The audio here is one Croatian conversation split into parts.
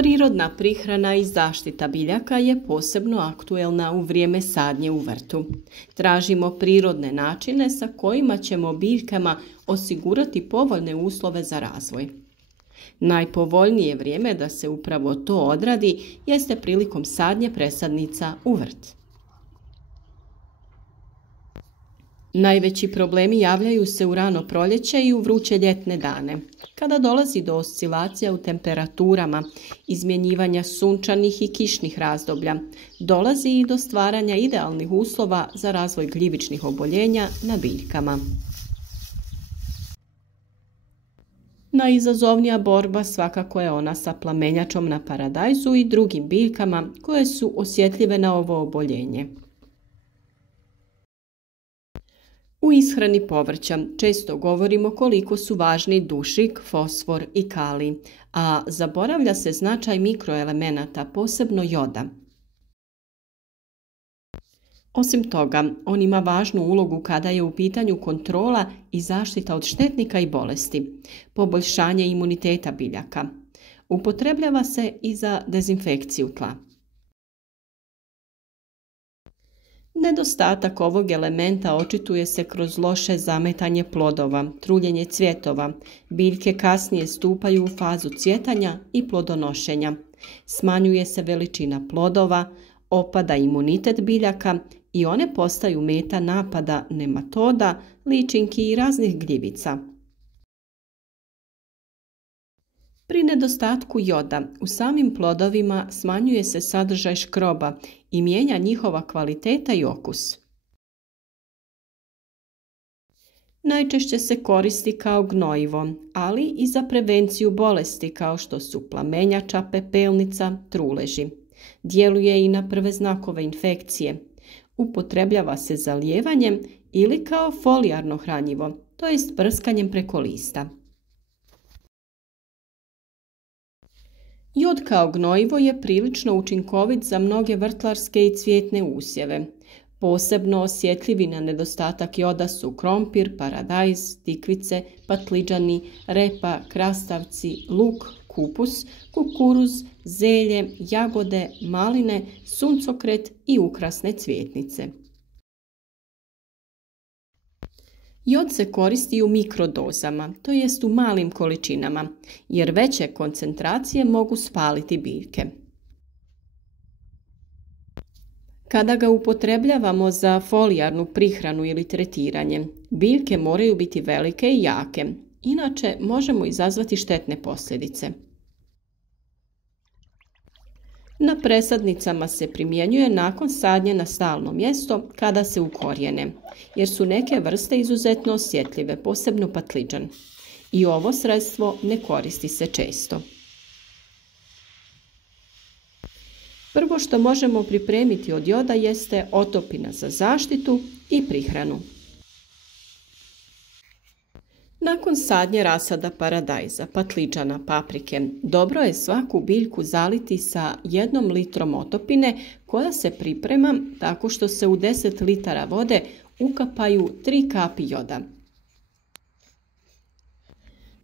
Prirodna prihrana i zaštita biljaka je posebno aktuelna u vrijeme sadnje u vrtu. Tražimo prirodne načine sa kojima ćemo biljkama osigurati povoljne uslove za razvoj. Najpovoljnije vrijeme da se upravo to odradi jeste prilikom sadnje presadnica u vrt. Najveći problemi javljaju se u rano proljeće i u vruće ljetne dane, kada dolazi do oscilacija u temperaturama, izmjenjivanja sunčanih i kišnih razdoblja, dolazi i do stvaranja idealnih uslova za razvoj gljivičnih oboljenja na biljkama. Najizazovnija borba svakako je ona sa plamenjačom na paradajzu i drugim biljkama koje su osjetljive na ovo oboljenje. U ishrani povrća često govorimo koliko su važni dušik, fosfor i kalij, a zaboravlja se značaj mikroelemenata, posebno joda. Osim toga, on ima važnu ulogu kada je u pitanju kontrola i zaštita od štetnika i bolesti, poboljšanje imuniteta biljaka. Upotrebljava se i za dezinfekciju tla. Nedostatak ovog elementa očituje se kroz loše zametanje plodova, truljenje cvjetova, biljke kasnije stupaju u fazu cvjetanja i plodonošenja, smanjuje se veličina plodova, opada imunitet biljaka i one postaju meta napada nematoda, ličinki i raznih gljivica. Pri nedostatku joda u samim plodovima smanjuje se sadržaj škroba i mijenja njihova kvaliteta i okus. Najčešće se koristi kao gnojivo, ali i za prevenciju bolesti kao što su plamenjača, pepelnica, truleži. Djeluje i na prve znakove infekcije. Upotrebljava se zalijevanjem ili kao folijarno hranjivo, to jest prskanjem preko lista. Jod kao gnojivo je prilično učinkovit za mnoge vrtlarske i cvjetne usjeve. Posebno osjetljivi na nedostatak joda su krompir, paradajz, tikvice, patliđani, repa, krastavci, luk, kupus, kukuruz, zelje, jagode, maline, suncokret i ukrasne cvjetnice. Jod se koristi u mikrodozama, to jest u malim količinama, jer veće koncentracije mogu spaliti biljke. Kada ga upotrebljavamo za folijarnu prihranu ili tretiranje, biljke moraju biti velike i jake, inače možemo izazvati štetne posljedice. Na presadnicama se primjenjuje nakon sadnje na stalno mjesto kada se ukorijene, jer su neke vrste izuzetno osjetljive, posebno patliđan. I ovo sredstvo ne koristi se često. Prvo što možemo pripremiti od joda jeste otopina za zaštitu i prihranu. Nakon sadnje rasada paradajza, patliđana, paprike, dobro je svaku biljku zaliti sa 1 litrom otopine koja se priprema tako što se u 10 litara vode ukapaju 3 kapi joda.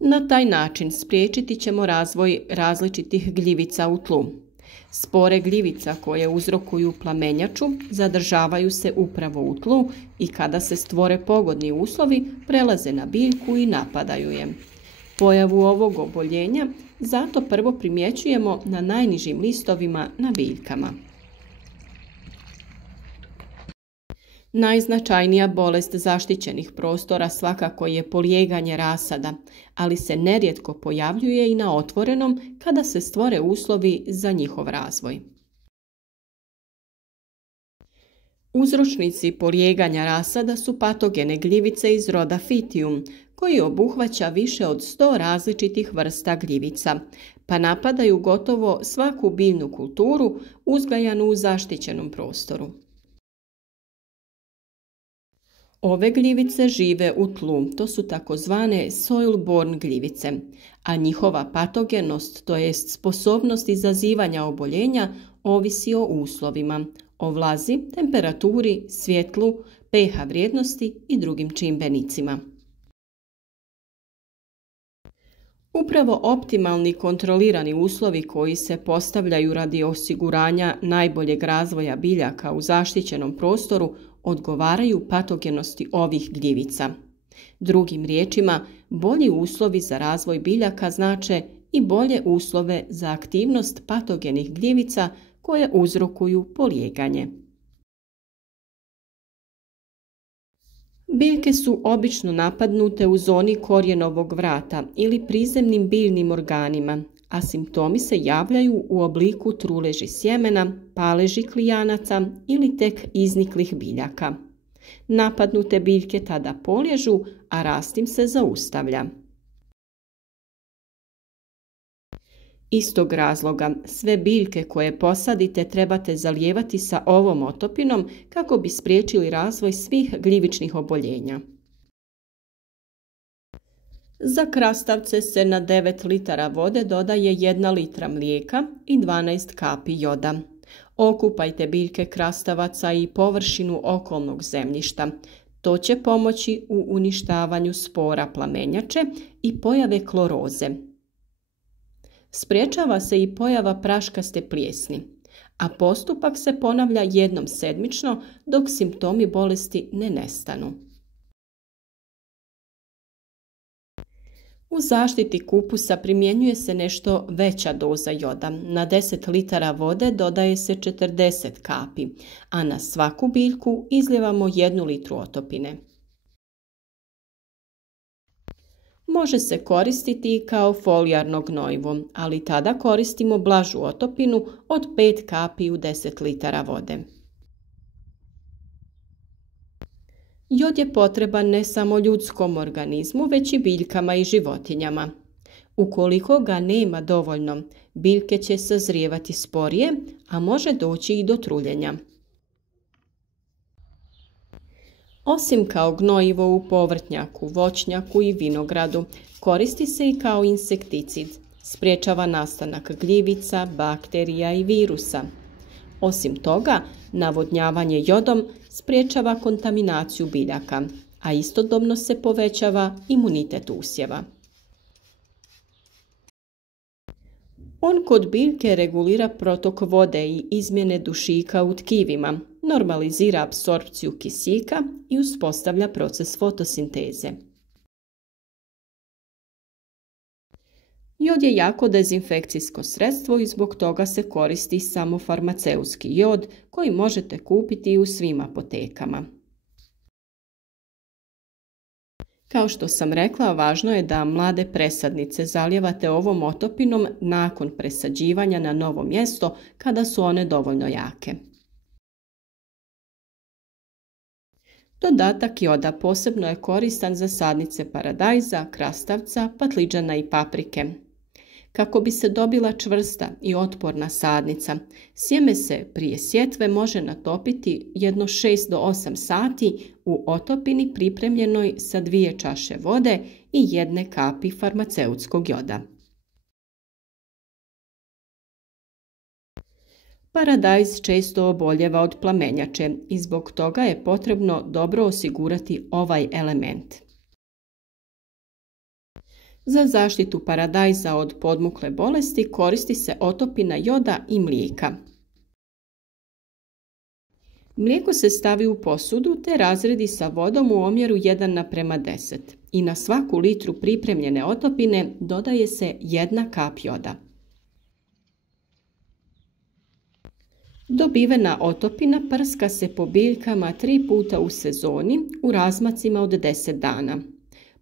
Na taj način spriječiti ćemo razvoj različitih gljivica u tlu. Spore gljivica koje uzrokuju plamenjaču zadržavaju se upravo u tlu i kada se stvore pogodni uslovi prelaze na biljku i napadaju je. Pojavu ovog oboljenja zato prvo primjećujemo na najnižim listovima na biljkama. Najznačajnija bolest zaštićenih prostora svakako je polijeganje rasada, ali se nerijetko pojavljuje i na otvorenom kada se stvore uslovi za njihov razvoj. Uzročnici polijeganja rasada su patogene gljivice iz roda Phytium, koji obuhvaća više od 100 različitih vrsta gljivica, pa napadaju gotovo svaku biljnu kulturu uzgajanu u zaštićenom prostoru. Ove gljivice žive u tlu, to su takozvane soil-borne gljivice, a njihova patogenost, to jest sposobnost izazivanja oboljenja, ovisi o uslovima, o vlazi, temperaturi, svjetlu, pH vrijednosti i drugim čimbenicima. Upravo optimalni kontrolirani uslovi koji se postavljaju radi osiguranja najboljeg razvoja biljaka u zaštićenom prostoru odgovaraju patogenosti ovih gljivica. Drugim riječima, bolji uslovi za razvoj biljaka znače i bolje uslove za aktivnost patogenih gljivica koje uzrokuju polijeganje. Biljke su obično napadnute u zoni korijenovog vrata ili prizemnim biljnim organima, a simptomi se javljaju u obliku truleži sjemena, paleži klijanaca ili tek izniklih biljaka. Napadnute biljke tada poliježu, a rast im se zaustavlja. Iz tog razloga sve biljke koje posadite trebate zalijevati sa ovom otopinom kako bi spriječili razvoj svih gljivičnih oboljenja. Za krastavce se na 9 litara vode dodaje 1 litra mlijeka i 12 kapi joda. Okupajte biljke krastavaca i površinu okolnog zemljišta. To će pomoći u uništavanju spora plamenjače i pojave kloroze. Sprječava se i pojava praškaste plijesni, a postupak se ponavlja jednom sedmično dok simptomi bolesti ne nestanu. U zaštiti kupusa primjenjuje se nešto veća doza joda. Na 10 litara vode dodaje se 40 kapi, a na svaku biljku izlijevamo 1 litru otopine. Može se koristiti i kao folijarno gnojivo, ali tada koristimo blažu otopinu od 5 kapi u 10 litara vode. Jod je potreban ne samo ljudskom organizmu, već i biljkama i životinjama. Ukoliko ga nema dovoljno, biljke će sazrijevati sporije, a može doći i do truljenja. Osim kao gnojivo u povrtnjaku, voćnjaku i vinogradu, koristi se i kao insekticid. Sprječava nastanak gljivica, bakterija i virusa. Osim toga, navodnjavanje jodom sprječava kontaminaciju biljaka, a istodobno se povećava imunitet usjeva. On kod biljke regulira protok vode i izmjene dušika u tkivima, normalizira apsorpciju kisika i uspostavlja proces fotosinteze. Jod je jako dezinfekcijsko sredstvo i zbog toga se koristi samo farmaceutski jod koji možete kupiti u svim apotekama. Kao što sam rekla, važno je da mlade presadnice zalijevate ovom otopinom nakon presađivanja na novo mjesto kada su one dovoljno jake. Dodatak joda posebno je koristan za sadnice paradajza, krastavca, patliđana i paprike. Kako bi se dobila čvrsta i otporna sadnica, sjeme se prije sjetve može natopiti jedno 6 do 8 sati u otopini pripremljenoj sa 2 čaše vode i 1 kapi farmaceutskog joda. Paradajz često oboljeva od plamenjače i zbog toga je potrebno dobro osigurati ovaj element. Za zaštitu paradajza od podmukle bolesti koristi se otopina joda i mlijeka. Mlijeko se stavi u posudu te razredi sa vodom u omjeru 1:10 i na svaku litru pripremljene otopine dodaje se 1 kap joda. Dobivena otopina prska se po biljkama 3 puta u sezoni u razmacima od 10 dana.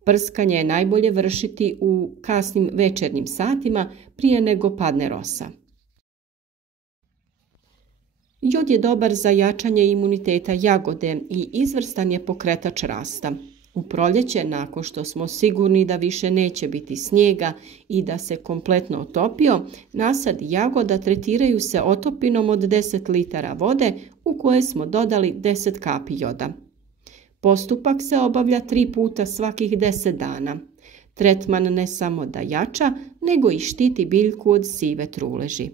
Prskanje je najbolje vršiti u kasnim večernjim satima prije nego padne rosa. Jod je dobar za jačanje imuniteta jagode i izvrstan je pokretač rasta. U proljeće, nakon što smo sigurni da više neće biti snijega i da se kompletno otopio, nasad jagoda tretiraju se otopinom od 10 litara vode u koje smo dodali 10 kapi joda. Postupak se obavlja 3 puta svakih 10 dana. Tretman ne samo da jača, nego i štiti biljku od sive truleži.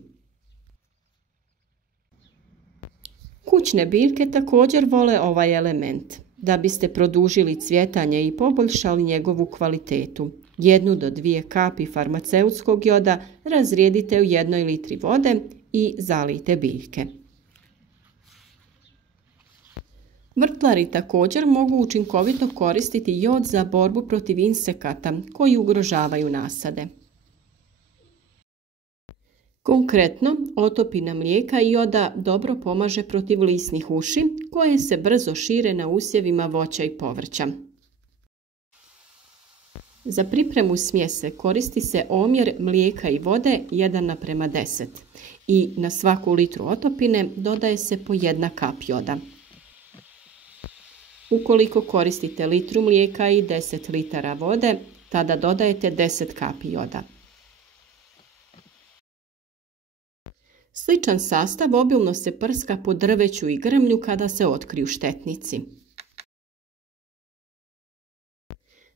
Kućne biljke također vole ovaj element. Da biste produžili cvjetanje i poboljšali njegovu kvalitetu, 1 do 2 kapi farmaceutskog joda razrijedite u 1 litri vode i zalijte biljke. Vrtlari također mogu učinkovito koristiti jod za borbu protiv insekata koji ugrožavaju nasade. Konkretno, otopina mlijeka i joda dobro pomaže protiv lisnih uši koje se brzo šire na usjevima voća i povrća. Za pripremu smjese koristi se omjer mlijeka i vode 1:10 i na svaku litru otopine dodaje se po 1 kap joda. Ukoliko koristite litru mlijeka i 10 litara vode, tada dodajete 10 kapi joda. Sličan sastav obilno se prska po drveću i grmlju kada se otkriju štetnici.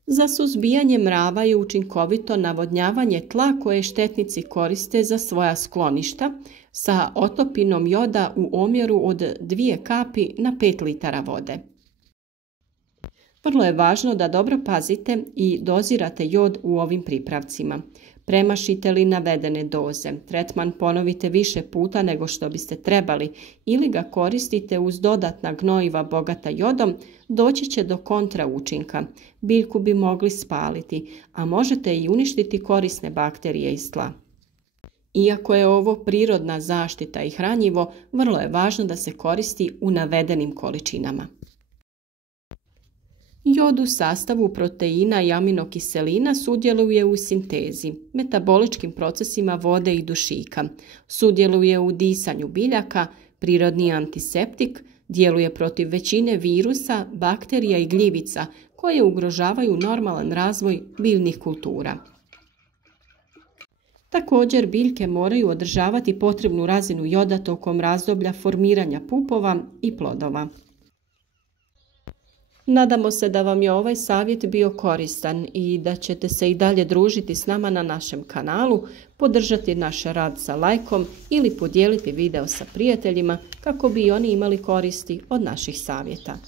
Za suzbijanje mrava je učinkovito navodnjavanje tla koje štetnici koriste za svoja skloništa sa otopinom joda u omjeru od 2 kapi na 5 litara vode. Vrlo je važno da dobro pazite i dozirate jod u ovim pripravcima. Premašite li navedene doze, tretman ponovite više puta nego što biste trebali ili ga koristite uz dodatna gnojiva bogata jodom, doći će do kontra učinka. Biljku bi mogli spaliti, a možete i uništiti korisne bakterije iz tla. Iako je ovo prirodna zaštita i hranjivo, vrlo je važno da se koristi u navedenim količinama. Jod u sastavu proteina i aminokiselina sudjeluje u sintezi, metaboličkim procesima vode i dušika, sudjeluje u disanju biljaka, prirodni antiseptik, djeluje protiv većine virusa, bakterija i gljivica koje ugrožavaju normalan razvoj biljnih kultura. Također biljke moraju održavati potrebnu razinu joda tokom razdoblja formiranja pupova i plodova. Nadamo se da vam je ovaj savjet bio koristan i da ćete se i dalje družiti s nama na našem kanalu, podržati naš rad sa lajkom ili podijeliti video sa prijateljima kako bi i oni imali koristi od naših savjeta.